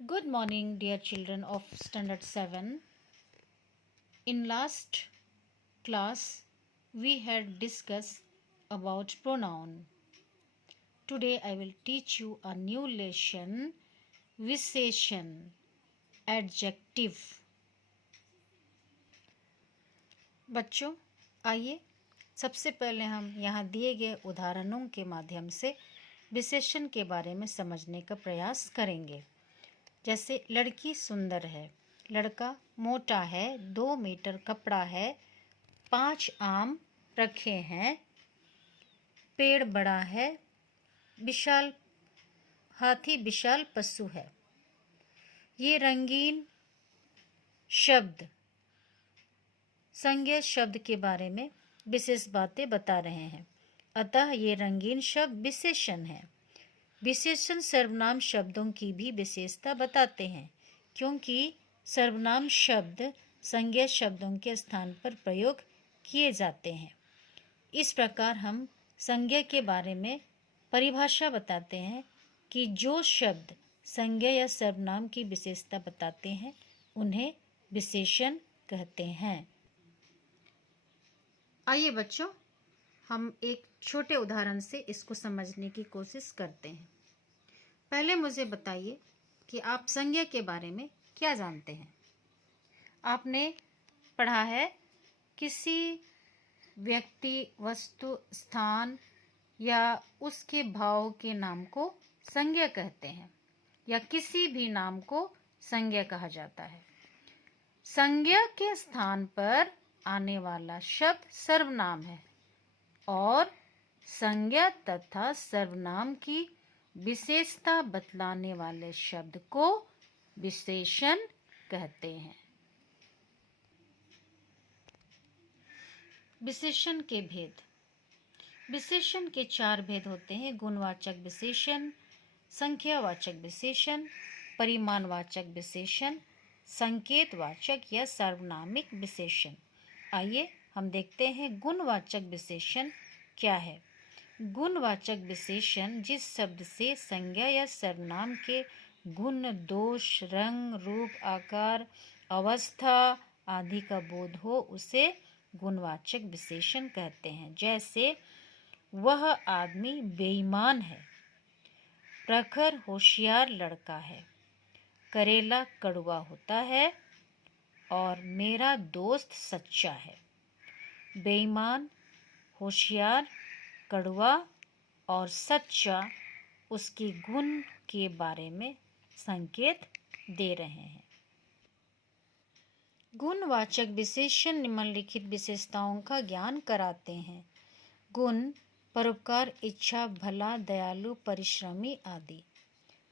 Good morning, dear children of Standard 7. In last class, we had discussed about pronoun. Today, I will teach you a new lesson, विशेषण, adjective. बच्चों, आइए सबसे पहले हम यहाँ दिए गए उदाहरणों के माध्यम से विशेषण के बारे में समझने का प्रयास करेंगे। जैसे लड़की सुंदर है, लड़का मोटा है, 2 मीटर कपड़ा है, 5 आम रखे हैं, पेड़ बड़ा है, विशाल हाथी विशाल पशु है। ये रंगीन शब्द संज्ञा शब्द के बारे में विशेष बातें बता रहे हैं, अतः ये रंगीन शब्द विशेषण है। विशेषण सर्वनाम शब्दों की भी विशेषता बताते हैं, क्योंकि सर्वनाम शब्द संज्ञा शब्दों के स्थान पर प्रयोग किए जाते हैं। इस प्रकार हम संज्ञा के बारे में परिभाषा बताते हैं कि जो शब्द संज्ञा या सर्वनाम की विशेषता बताते हैं उन्हें विशेषण कहते हैं। आइए बच्चों, हम एक छोटे उदाहरण से इसको समझने की कोशिश करते हैं। पहले मुझे बताइए कि आप संज्ञा के बारे में क्या जानते हैं। आपने पढ़ा है किसी व्यक्ति, वस्तु, स्थान या उसके भाव के नाम को संज्ञा कहते हैं, या किसी भी नाम को संज्ञा कहा जाता है। संज्ञा के स्थान पर आने वाला शब्द सर्वनाम है और संज्ञा तथा सर्वनाम की विशेषता बतलाने वाले शब्द को विशेषण कहते हैं। विशेषण के भेद। विशेषण के 4 भेद होते हैं: गुणवाचक विशेषण, संख्यावाचक विशेषण, परिमाणवाचक विशेषण, संकेतवाचक या सार्वनामिक विशेषण। आइए हम देखते हैं गुणवाचक विशेषण क्या है। गुणवाचक विशेषण जिस शब्द से संज्ञा या सर्वनाम के गुण, दोष, रंग, रूप, आकार, अवस्था आदि का बोध हो उसे गुणवाचक विशेषण कहते हैं। जैसे वह आदमी बेईमान है, प्रखर होशियार लड़का है, करेला कड़वा होता है और मेरा दोस्त सच्चा है। बेईमान, होशियार, कड़वा और सच्चा उसके गुण के बारे में संकेत दे रहे हैं। गुणवाचक विशेषण निम्नलिखित विशेषताओं का ज्ञान कराते हैं: गुण, परोपकार, इच्छा, भला, दयालु, परिश्रमी आदि।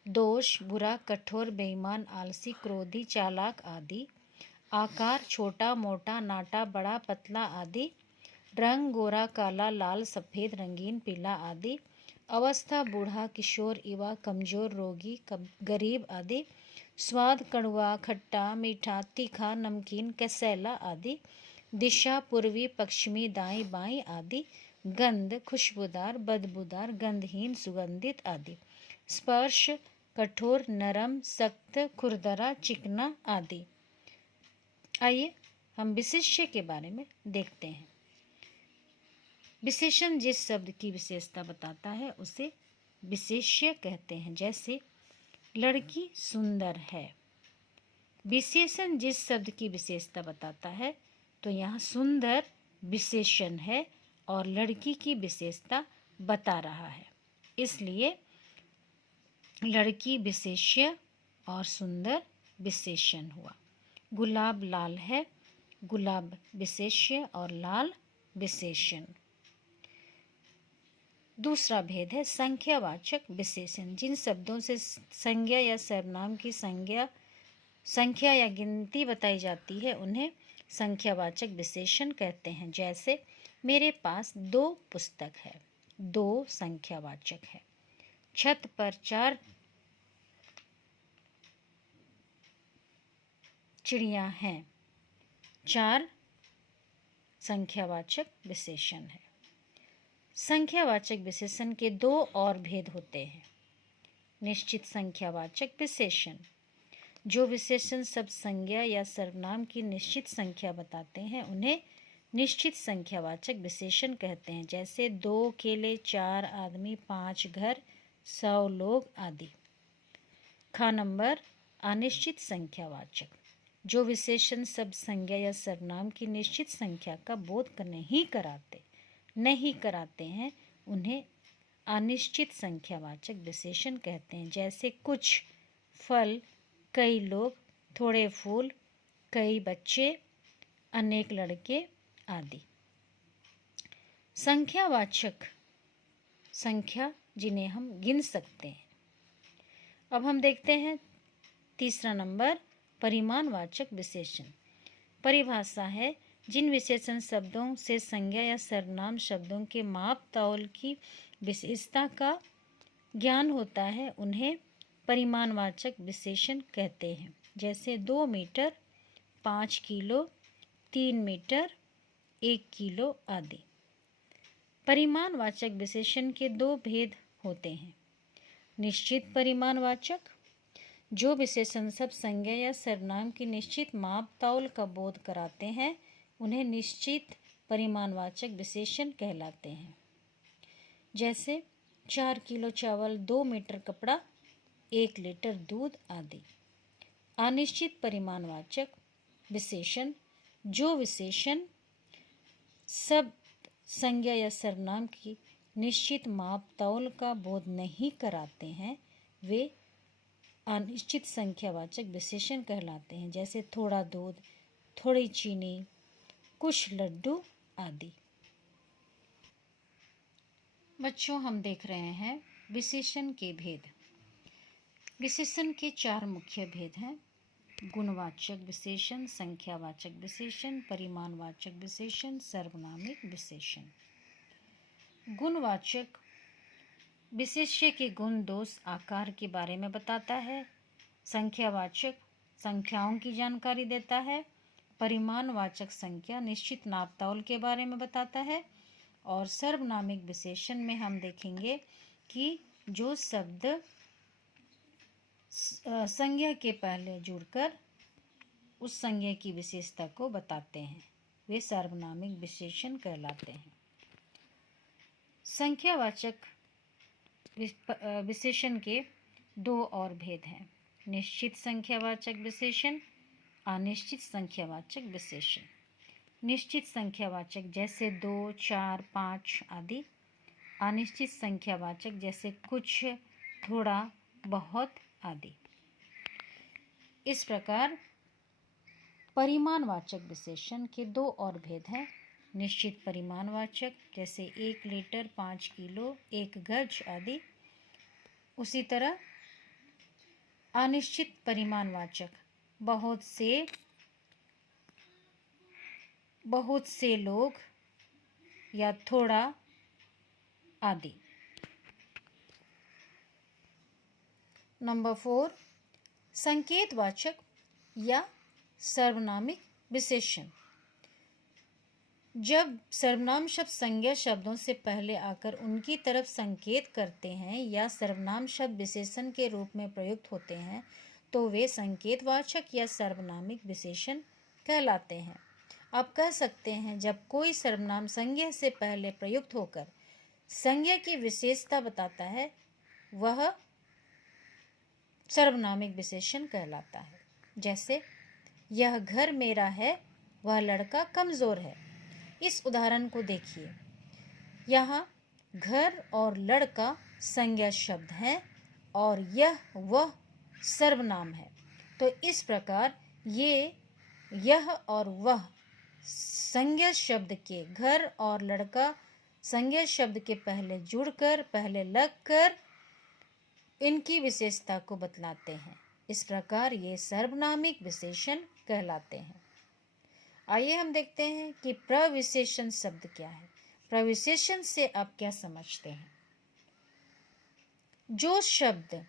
दोष, बुरा, कठोर, बेईमान, आलसी, क्रोधी, चालाक आदि। आकार, छोटा, मोटा, नाटा, बड़ा, पतला आदि। रंग, गोरा, काला, लाल, सफ़ेद, रंगीन, पीला आदि। अवस्था, बूढ़ा, किशोर, युवा, कमजोर, रोगी, गरीब आदि। स्वाद, कड़वा, खट्टा, मीठा, तीखा, नमकीन, कसैला आदि। दिशा, पूर्वी, पश्चिमी, दाएं, बाएं आदि। गंध, खुशबूदार, बदबूदार, गंधहीन, सुगंधित आदि। स्पर्श, कठोर, नरम, सख्त, खुरदरा, चिकना आदि। आइए हम विशेष्य के बारे में देखते हैं। विशेषण जिस शब्द की विशेषता बताता है उसे विशेष्य कहते हैं। जैसे लड़की सुंदर है। विशेषण जिस शब्द की विशेषता बताता है तो यहाँ सुंदर विशेषण है और लड़की की विशेषता बता रहा है, इसलिए लड़की विशेष्य और सुंदर विशेषण हुआ। गुलाब लाल है, गुलाब विशेष्य और लाल विशेषण। दूसरा भेद है संख्यावाचक विशेषण। जिन शब्दों से संज्ञा या सर्वनाम की संख्या या गिनती बताई जाती है उन्हें संख्यावाचक विशेषण कहते हैं। जैसे मेरे पास 2 पुस्तक है, 2 संख्यावाचक है। छत पर 4 चिड़ियाँ हैं, 4 संख्यावाचक विशेषण है। संख्यावाचक विशेषण के 2 और भेद होते हैं: निश्चित संख्यावाचक विशेषण जो विशेषण शब्द संज्ञा या सर्वनाम की निश्चित संख्या बताते हैं उन्हें निश्चित संख्यावाचक विशेषण कहते हैं, जैसे 2 केले, 4 आदमी, 5 घर, 100 लोग आदि। खा नंबर अनिश्चित संख्यावाचक। जो विशेषण शब्द संज्ञा या सर्वनाम की निश्चित संख्या का बोध नहीं कराते हैं उन्हें अनिश्चित संख्यावाचक विशेषण कहते हैं, जैसे कुछ फल, कई लोग, थोड़े फूल, कई बच्चे, अनेक लड़के आदि। संख्यावाचक संख्या जिन्हें हम गिन सकते हैं। अब हम देखते हैं तीसरा नंबर परिमाणवाचक विशेषण। परिभाषा है जिन विशेषण शब्दों से संज्ञा या सर्वनाम शब्दों के माप तौल की विशेषता का ज्ञान होता है उन्हें परिमाणवाचक विशेषण कहते हैं, जैसे 2 मीटर, 5 किलो, 3 मीटर, 1 किलो आदि। परिमाणवाचक विशेषण के 2 भेद होते हैं। निश्चित परिमाणवाचक, जो विशेषण शब्द संज्ञा या सर्वनाम की निश्चित माप तौल का बोध कराते हैं उन्हें निश्चित परिमाणवाचक विशेषण कहलाते हैं, जैसे 4 किलो चावल, 2 मीटर कपड़ा, 1 लीटर दूध आदि। अनिश्चित परिमाणवाचक विशेषण, जो विशेषण शब्द संज्ञा या सर्वनाम की निश्चित माप तौल का बोध नहीं कराते हैं वे अनिश्चित संख्यावाचक विशेषण कहलाते हैं, जैसे थोड़ा दूध, थोड़ी चीनी, कुछ लड्डू आदि। बच्चों, हम देख रहे हैं विशेषण के भेद। विशेषण के 4 मुख्य भेद हैं: गुणवाचक विशेषण, संख्यावाचक विशेषण, परिमाणवाचक विशेषण, सर्वनामिक विशेषण। गुणवाचक विशेष्य के गुण, दोष, आकार के बारे में बताता है। संख्यावाचक संख्याओं की जानकारी देता है। परिमाणवाचक संख्या निश्चित नाप तौल के बारे में बताता है। और सर्वनामिक विशेषण में हम देखेंगे कि जो शब्द संज्ञा के पहले जुड़कर उस संज्ञा की विशेषता को बताते हैं वे सर्वनामिक विशेषण कहलाते हैं। संख्यावाचक विशेषण के 2 और भेद हैं: निश्चित संख्यावाचक विशेषण, अनिश्चित संख्यावाचक विशेषण। निश्चित संख्यावाचक जैसे 2, 4, 5 आदि। अनिश्चित संख्यावाचक जैसे कुछ, थोड़ा, बहुत आदि। इस प्रकार परिमाणवाचक विशेषण के 2 और भेद हैं: निश्चित परिमाणवाचक जैसे 1 लीटर, 5 किलो, 1 गज आदि। उसी तरह अनिश्चित परिमाणवाचक बहुत से लोग या थोड़ा आदि। नंबर 4, संकेतवाचक या सर्वनामिक विशेषण। जब सर्वनाम शब्द संज्ञा शब्दों से पहले आकर उनकी तरफ संकेत करते हैं या सर्वनाम शब्द विशेषण के रूप में प्रयुक्त होते हैं तो वे संकेतवाचक या सर्वनामिक विशेषण कहलाते हैं। आप कह सकते हैं जब कोई सर्वनाम संज्ञा से पहले प्रयुक्त होकर संज्ञा की विशेषता बताता है वह सर्वनामिक विशेषण कहलाता है। जैसे यह घर मेरा है, वह लड़का कमज़ोर है। इस उदाहरण को देखिए। यहाँ घर और लड़का संज्ञा शब्द हैं और वह सर्वनाम है। तो इस प्रकार यह और वह संज्ञा शब्द के घर और लड़का संज्ञा शब्द के पहले जुड़कर, पहले लगकर इनकी विशेषता को बतलाते हैं। इस प्रकार ये सर्वनामिक विशेषण कहलाते हैं। आइए हम देखते हैं कि प्रविशेषण शब्द क्या है। प्रविशेषण से आप क्या समझते हैं? जो शब्द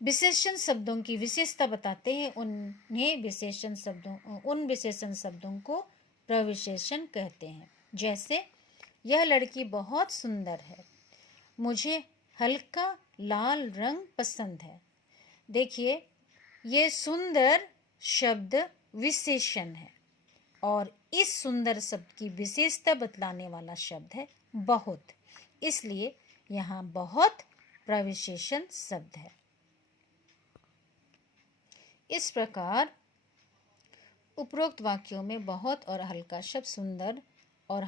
विशेषण शब्दों की विशेषता बताते हैं उन विशेषण शब्दों को प्रविशेषण कहते हैं। जैसे यह लड़की बहुत सुंदर है, मुझे हल्का लाल रंग पसंद है। देखिए, ये सुंदर शब्द विशेषण है और इस सुंदर शब्द की विशेषता बतलाने वाला शब्द है बहुत, इसलिए यहाँ बहुत प्रविशेषण शब्द है। इस प्रकार उपरोक्त वाक्यों में बहुत और हल्का शब्द सुंदर और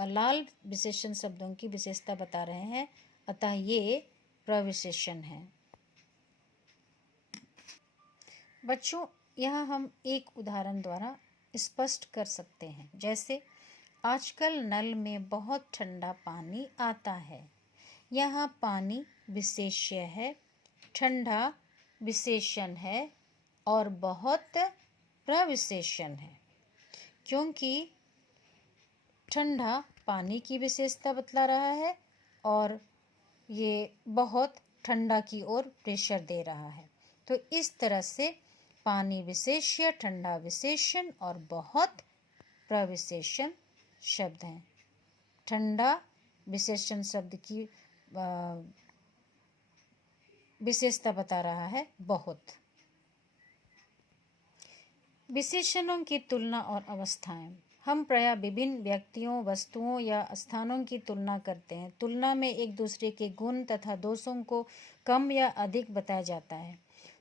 लाल विशेषण शब्दों की विशेषता बता रहे हैं, अतः ये प्रविशेषण है। बच्चों, यहाँ हम एक उदाहरण द्वारा स्पष्ट कर सकते हैं, जैसे आजकल नल में बहुत ठंडा पानी आता है। यहाँ पानी विशेष्य है, ठंडा विशेषण है और बहुत प्रविशेषण है, क्योंकि ठंडा पानी की विशेषता बतला रहा है और ये बहुत ठंडा की ओर प्रेशर दे रहा है। तो इस तरह से पानी विशेष्य, ठंडा विशेषण और बहुत प्रविशेषण शब्द हैं। ठंडा विशेषण शब्द की विशेषता बता रहा है बहुत। विशेषणों की तुलना और अवस्थाएं। हम प्रायः विभिन्न व्यक्तियों, वस्तुओं या स्थानों की तुलना करते हैं। तुलना में एक दूसरे के गुण तथा दोषों को कम या अधिक बताया जाता है।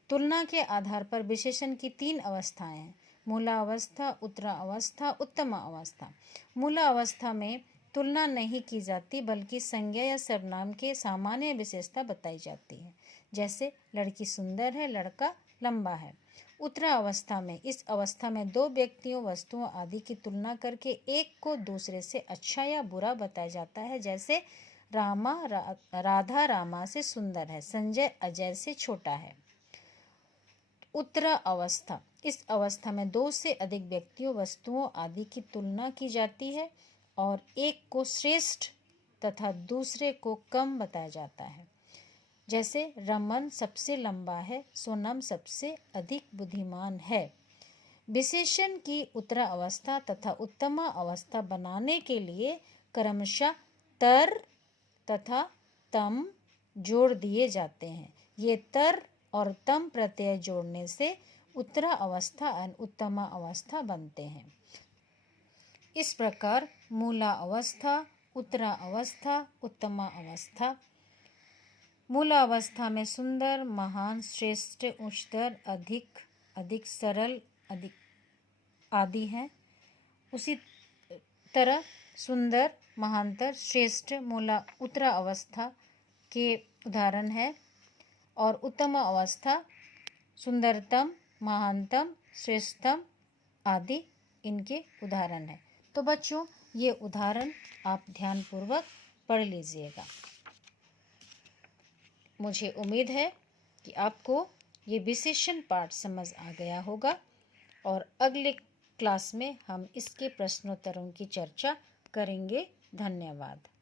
तुलना के आधार पर विशेषण की 3 अवस्थाएं हैं: मूला अवस्था, उत्तरा अवस्था, उत्तमा अवस्था। मूला अवस्था में तुलना नहीं की जाती, बल्कि संज्ञा या सर्वनाम के सामान्य विशेषता बताई जाती है, जैसे लड़की सुंदर है, लड़का लंबा है। उत्तरा अवस्था में, इस अवस्था में 2 व्यक्तियों, वस्तुओं आदि की तुलना करके एक को दूसरे से अच्छा या बुरा बताया जाता है, जैसे राधा रामा से सुंदर है, संजय अजय से छोटा है। उत्तरा अवस्था, इस अवस्था में 2 से अधिक व्यक्तियों, वस्तुओं आदि की तुलना की जाती है और एक को श्रेष्ठ तथा दूसरे को कम बताया जाता है, जैसे रमन सबसे लंबा है, सोनम सबसे अधिक बुद्धिमान है। विशेषण की उत्तरा अवस्था तथा उत्तमा अवस्था बनाने के लिए क्रमशः तर तथा तम जोड़ दिए जाते हैं। ये तर और तम प्रत्यय जोड़ने से उत्तरा अवस्था और उत्तमा अवस्था बनते हैं। इस प्रकार मूला अवस्था, उत्तरा अवस्था, उत्तमा अवस्था। मूला अवस्था में सुंदर, महान, श्रेष्ठ, उच्चतर, अधिक, अधिक सरल, अधिक आदि हैं। उसी तरह सुंदर, महानतर, श्रेष्ठ मूला उत्तरा अवस्था के उदाहरण है और उत्तमा अवस्था सुंदरतम, महानतम, श्रेष्ठतम आदि इनके उदाहरण है। तो बच्चों, ये उदाहरण आप ध्यानपूर्वक पढ़ लीजिएगा। मुझे उम्मीद है कि आपको ये विशेषण पाठ समझ आ गया होगा और अगले क्लास में हम इसके प्रश्नोत्तरों की चर्चा करेंगे। धन्यवाद।